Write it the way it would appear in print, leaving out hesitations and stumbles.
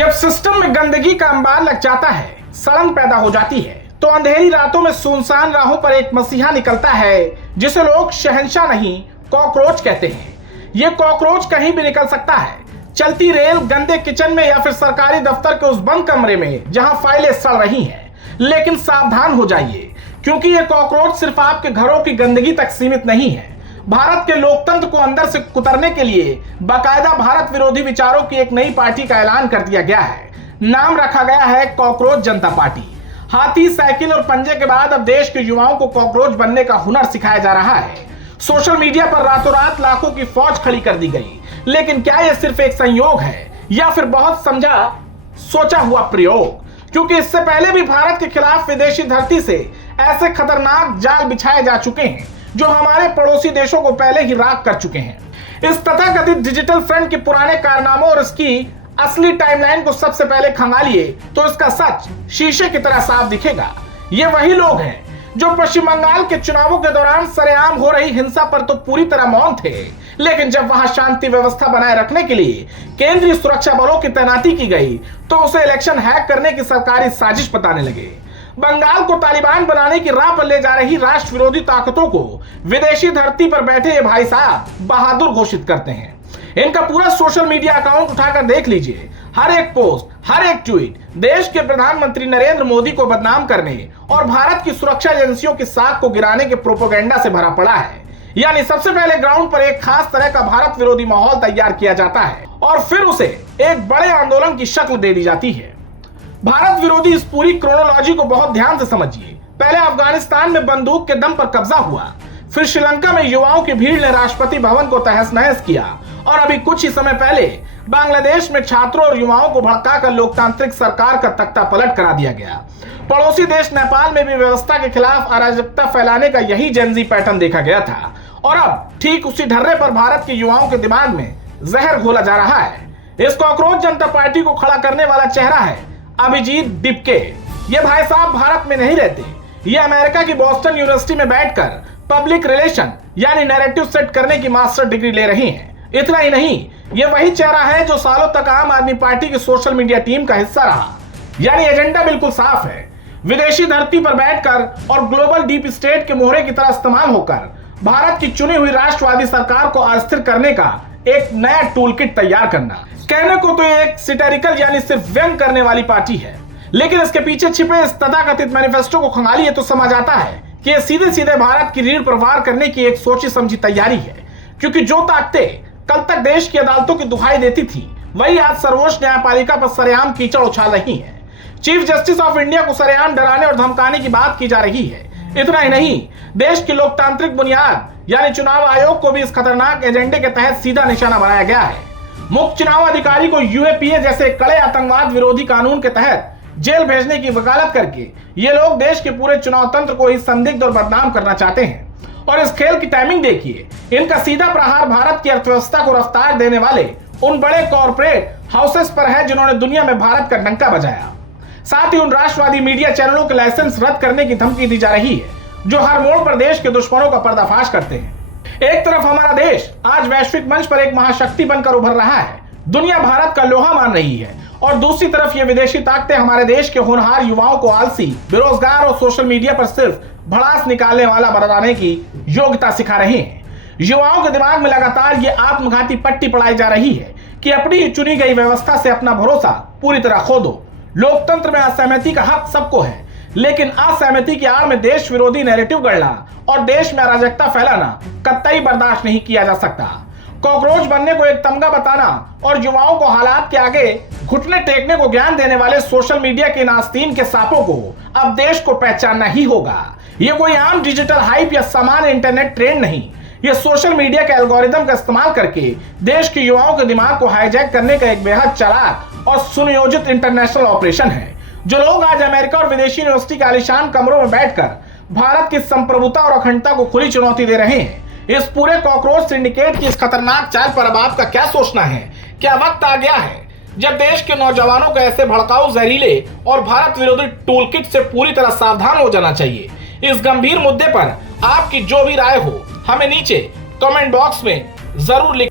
जब सिस्टम में गंदगी का अंबार लग जाता है, सड़न पैदा हो जाती है, तो अंधेरी रातों में सुनसान राहों पर एक मसीहा निकलता है जिसे लोग शहंशाह नहीं कॉकरोच कहते हैं। ये कॉकरोच कहीं भी निकल सकता है, चलती रेल, गंदे किचन में या फिर सरकारी दफ्तर के उस बंद कमरे में जहां फाइलें सड़ रही हैं। लेकिन सावधान हो जाइए, क्योंकि ये कॉकरोच सिर्फ आपके घरों की गंदगी तक सीमित नहीं है। भारत के लोकतंत्र को अंदर से कुतरने के लिए बाकायदा भारत विरोधी विचारों की एक नई पार्टी का ऐलान कर दिया गया है। नाम रखा गया है कॉकरोच जनता पार्टी। हाथी, साइकिल और पंजे के बाद अब देश के युवाओं को कॉकरोच बनने का हुनर सिखाया जा रहा है। सोशल मीडिया पर रातों रात लाखों की फौज खड़ी कर दी गई। लेकिन क्या यह सिर्फ एक संयोग है या फिर बहुत समझा सोचा हुआ प्रयोग? क्योंकि इससे पहले भी भारत के खिलाफ विदेशी धरती से ऐसे खतरनाक जाल बिछाए जा चुके हैं जो हमारे पड़ोसी देशों को पहले ही राख कर चुके हैं। इस तथाकथित डिजिटल फ्रंट के पुराने कारनामों और इसकी असली टाइमलाइन को सबसे पहले खंगालिए तो इसका सच शीशे की तरह साफ दिखेगा। ये वही लोग हैं जो पश्चिम बंगाल के चुनावों के दौरान सरेआम हो रही हिंसा पर तो पूरी तरह मौन थे, लेकिन जब वहां शांति व्यवस्था बनाए रखने के लिए केंद्रीय सुरक्षा बलों की तैनाती की गई तो उसे इलेक्शन हैक करने की सरकारी साजिश बताने लगे। बंगाल को तालिबान बनाने की राह पर ले जा रही राष्ट्र विरोधी ताकतों को विदेशी धरती पर बैठे ये भाई साहब बहादुर घोषित करते हैं। इनका पूरा सोशल मीडिया अकाउंट उठाकर देख लीजिए। हर एक पोस्ट, हर एक ट्वीट देश के प्रधानमंत्री नरेंद्र मोदी को बदनाम करने और भारत की सुरक्षा एजेंसियों की साख को गिराने के प्रोपेगेंडा से भरा पड़ा है। यानी सबसे पहले ग्राउंड पर एक खास तरह का भारत विरोधी माहौल तैयार किया जाता है और फिर उसे एक बड़े आंदोलन की शक्ल दे दी जाती है। भारत विरोधी इस पूरी क्रोनोलॉजी को बहुत ध्यान से समझिए। पहले अफगानिस्तान में बंदूक के दम पर कब्जा हुआ, फिर श्रीलंका में युवाओं की भीड़ ने राष्ट्रपति भवन को तहस नहस किया और अभी कुछ ही समय पहले बांग्लादेश में छात्रों और युवाओं को भड़काकर लोकतांत्रिक सरकार का तख्ता पलट करा दिया गया। पड़ोसी देश नेपाल में भी व्यवस्था के खिलाफ अराजकता फैलाने का यही जेनजी पैटर्न देखा गया था और अब ठीक उसी ढर्रे पर भारत के युवाओं के दिमाग में जहर घोला जा रहा है। इस कॉकरोच जनता पार्टी को खड़ा करने वाला चेहरा है अभिजीत डिपके। ये भाई साहब भारत में नहीं रहते, ये अमेरिका की बॉस्टन यूनिवर्सिटी में बैठकर पब्लिक रिलेशन यानी नैरेटिव सेट करने की मास्टर डिग्री ले रही हैं। इतना ही नहीं, ये वही चेहरा है जो सालों तक आम आदमी पार्टी की सोशल मीडिया टीम का हिस्सा रहा। यानी एजेंडा बिल्कुल साफ है, विदेशी धरती पर बैठकर और ग्लोबल डीप स्टेट के मोहरे की तरह इस्तेमाल होकर भारत की चुनी हुई राष्ट्रवादी सरकार को अस्थिर करने का एक नया टूल किट तैयार करना। कहने को तो एक सिटेरिकल यानी सिर्फ व्यंग करने वाली पार्टी है, लेकिन इसके पीछे छिपे इस तथाकथित मैनिफेस्टो को खंगालिए तो समझ आता है कि यह सीधे सीधे भारत की रीढ़ पर वार करने की एक सोची समझी तैयारी है। क्योंकि जो ताकतें कल तक देश की अदालतों की दुहाई देती थी, वही आज सर्वोच्च न्यायपालिका पर सरेआम कीचड़ उछाल रही है। चीफ जस्टिस ऑफ इंडिया को सरेआम डराने और धमकाने की बात की जा रही है। इतना ही नहीं, देश की लोकतांत्रिक बुनियाद यानी चुनाव आयोग को भी इस खतरनाक एजेंडे के तहत सीधा निशाना बनाया गया है। मुख्य चुनाव अधिकारी को यूएपीए जैसे कड़े आतंकवाद विरोधी कानून के तहत जेल भेजने की वकालत करके ये लोग देश के पूरे चुनाव तंत्र को ही संदिग्ध और बदनाम करना चाहते हैं। और इस खेल की टाइमिंग देखिए, इनका सीधा प्रहार भारत की अर्थव्यवस्था को रफ्तार देने वाले उन बड़े कॉर्पोरेट हाउसेस पर है जिन्होंने दुनिया में भारत का डंका बजाया। साथ ही उन राष्ट्रवादी मीडिया चैनलों के लाइसेंस रद्द करने की धमकी दी जा रही है जो हर मोड़ पर देश के दुश्मनों का पर्दाफाश करते हैं। एक तरफ हमारा देश आज वैश्विक मंच पर एक महाशक्ति बनकर उभर रहा है, दुनिया भारत का लोहा मान रही है, और दूसरी तरफ ये विदेशी ताकतें हमारे देश के होनहार युवाओं को आलसी, बेरोजगार और सोशल मीडिया पर सिर्फ भड़ास निकालने वाला बनाने की योग्यता सिखा रहे हैं। युवाओं के दिमाग में लगातार ये आत्मघाती पट्टी पड़ाई जा रही है कि अपनी ही चुनी गई व्यवस्था से अपना भरोसा पूरी तरह खो दो। लोकतंत्र में असहमति का हक सबको है, लेकिन असहमति की आड़ में देश विरोधी नैरेटिव गढ़ना और देश में अराजकता फैलाना कतई बर्दाश्त नहीं किया जा सकता। कॉकरोच बनने को एक तमगा बताना और युवाओं को हालात के आगे घुटने टेकने को ज्ञान देने वाले सोशल मीडिया के इन आस्तीन के सांपों को अब देश को पहचानना ही होगा। ये कोई आम डिजिटल हाइप या सामान्य इंटरनेट ट्रेंड नहीं, ये सोशल मीडिया के एल्गोरिदम का इस्तेमाल करके देश के युवाओं के दिमाग को हाईजैक करने का एक बेहद चालाक और सुनियोजित इंटरनेशनल ऑपरेशन है। जो लोग आज अमेरिका और विदेशी यूनिवर्सिटी के आलीशान कमरों में बैठकर भारत की संप्रभुता और अखंडता को खुली चुनौती दे रहे हैं, इस पूरे कॉकरोच सिंडिकेट की इस खतरनाक चाल पर अब आपका क्या सोचना है? क्या वक्त आ गया है जब देश के नौजवानों को ऐसे भड़काऊ, जहरीले और भारत विरोधी टूलकिट से पूरी तरह सावधान हो जाना चाहिए? इस गंभीर मुद्दे पर आपकी जो भी राय हो हमें नीचे कमेंट बॉक्स में जरूर लिख